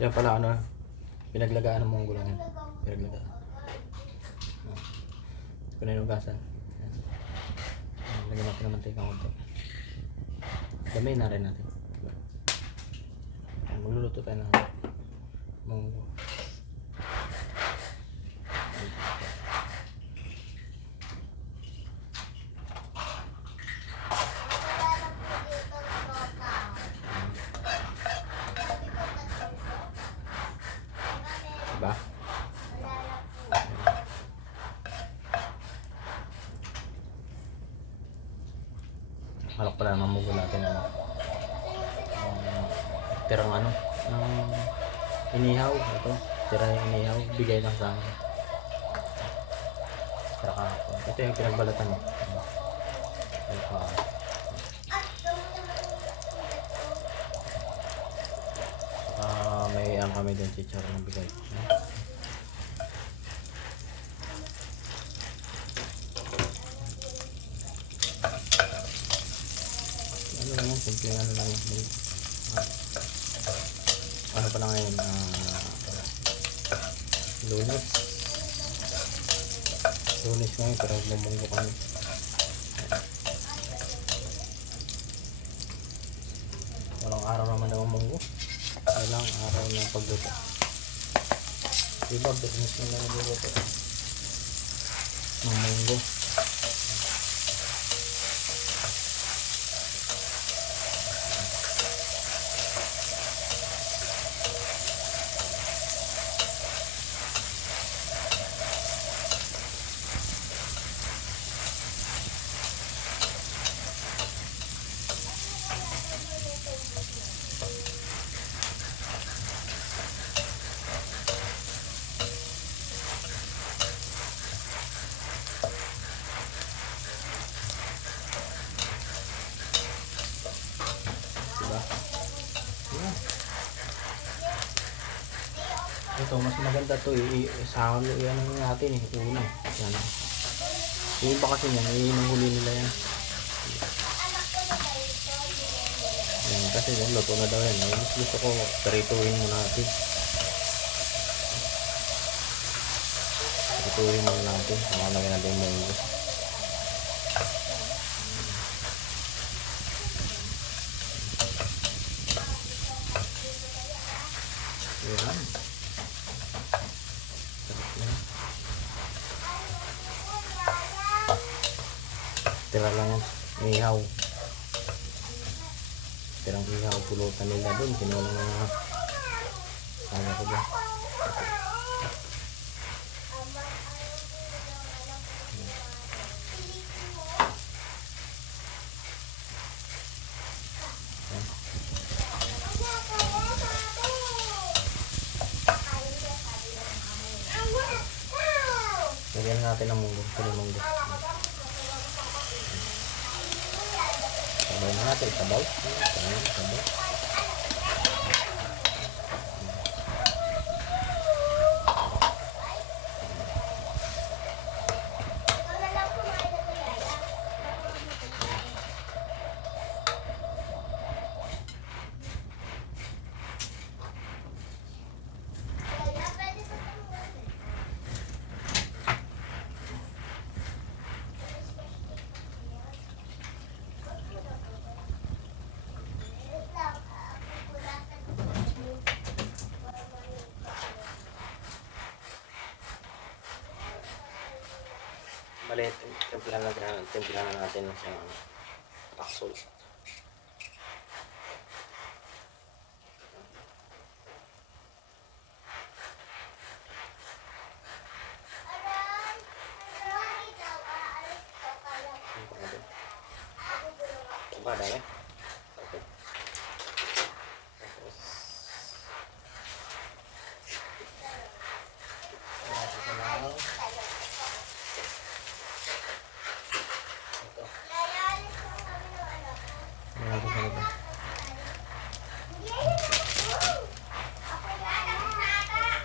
Yan pala ano, pinaglagaan ng munggo lang yan. Pinaglagaan. Pinanugasan. Lagyan natin ng mantika konti. Dami na rin natin. Magluluto tayo ng munggo. Diba? Halok pala ng munggo natin ano. Tirang ano inihaw ito. Tira yung inihaw. Bigay lang sa akin. Tira kahapon. Ito yung pinagbalatan mo. May ang kami din chichar ng bigay. Ano lang yan, simple ano lang yan. Ano pa lang ngayon, Lunes ngayon pero bumunggo kami. Walang araw naman na bumunggo. Walang araw na pagluto. Diba business na lang nagluto ng munggo. Ito mas maganda to isahon yan natin una yan. Yung iba kasi yan inuhuli nila yan. Yan kasi yan luto na daw yan. Mas gusto ko perituhin mo natin. Perituhin mo natin. Makalagyan natin yung munggo. Yan. Tira lang yan, ihaw. Tirang ihaw, pulutan nila dun. Sinulang na sana ko dyan. Lagyan natin ng munggo, munggo. Sabay na natin, sabaw. Sabaw. Maliit, timplahan na natin sa paksol. Ba dami? Okay.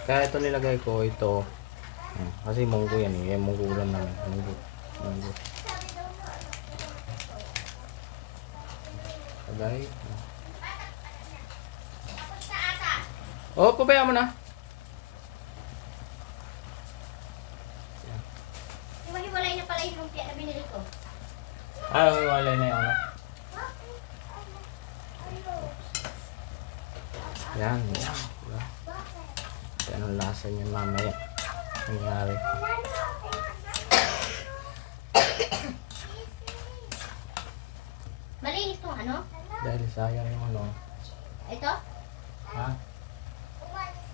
Kaya ito nilagay ko ito kasi munggo yan yung munggo ulam namin munggo lagay Oh, pabayaan mo na. Yan. Hiwa-hiwalay na pala yung lumpia na binili ko. Wala na yung ano. Yan, yan. Diba? Yan ang lasa niyan mamaya. Nangyari. Malinis tong ano? Dahil sayang yung ano. Ito? Ha?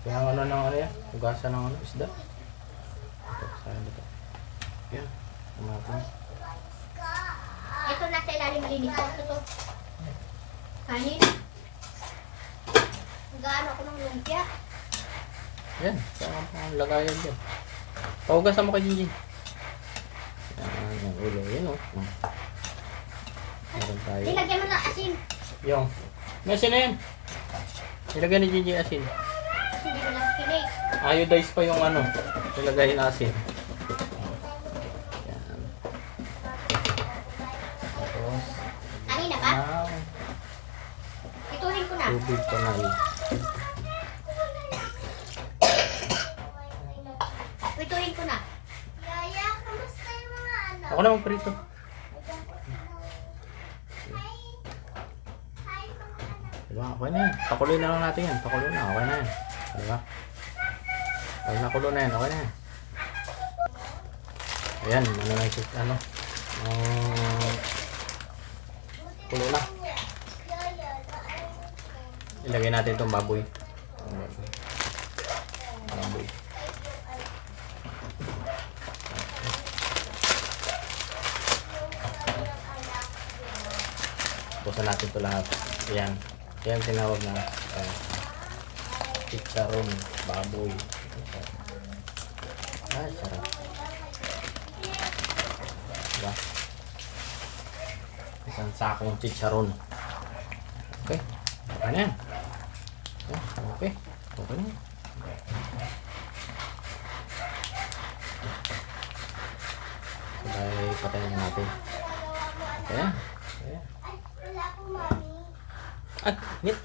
Kaya ang ano ng ano yan? Hugasan ng ano, isda. Ito, sayang dito. Yan. Tumatang. Ito nasa ilalim malinis ko. Ito to. Kanin. Gaano ako ng lumpia. Yan. Saan ang lagayan dyan? Pahugasan mo kay Gigi. Yan, yung ulo. Yan o. Meron tayo. Nilagyan mo na asin. Yung. May asin na yan. Ilagay ni Gigi asin. Kasi hindi mo lang kinig. Iodize pa yung ano. Ilagay na asin. Yan. Tapos. Kanina ba? Now, Ituhin ko na. tubig pa na yun. Ituhin ko na. Yaya, kamusta yung mga ano? Ako na magprito. Diba? Okay na yan. Pakuloy na lang natin yan. Pakuloy na. Okay na yan. Diba? Pag nakulo na yan, okay na yan. Ayan. Ano na yung ano? Kulo na. Ilagay natin itong baboy. Baboy. Bukasan natin ito lahat. Ayan. Yan tinawag na chicharon, baboy. Ay, sarap. Diba? Isang sakong chicharon. Okay. Okay na yan. Okay. Okay na yan. Sabay patayin natin. Okay na. Okay. At, ngit.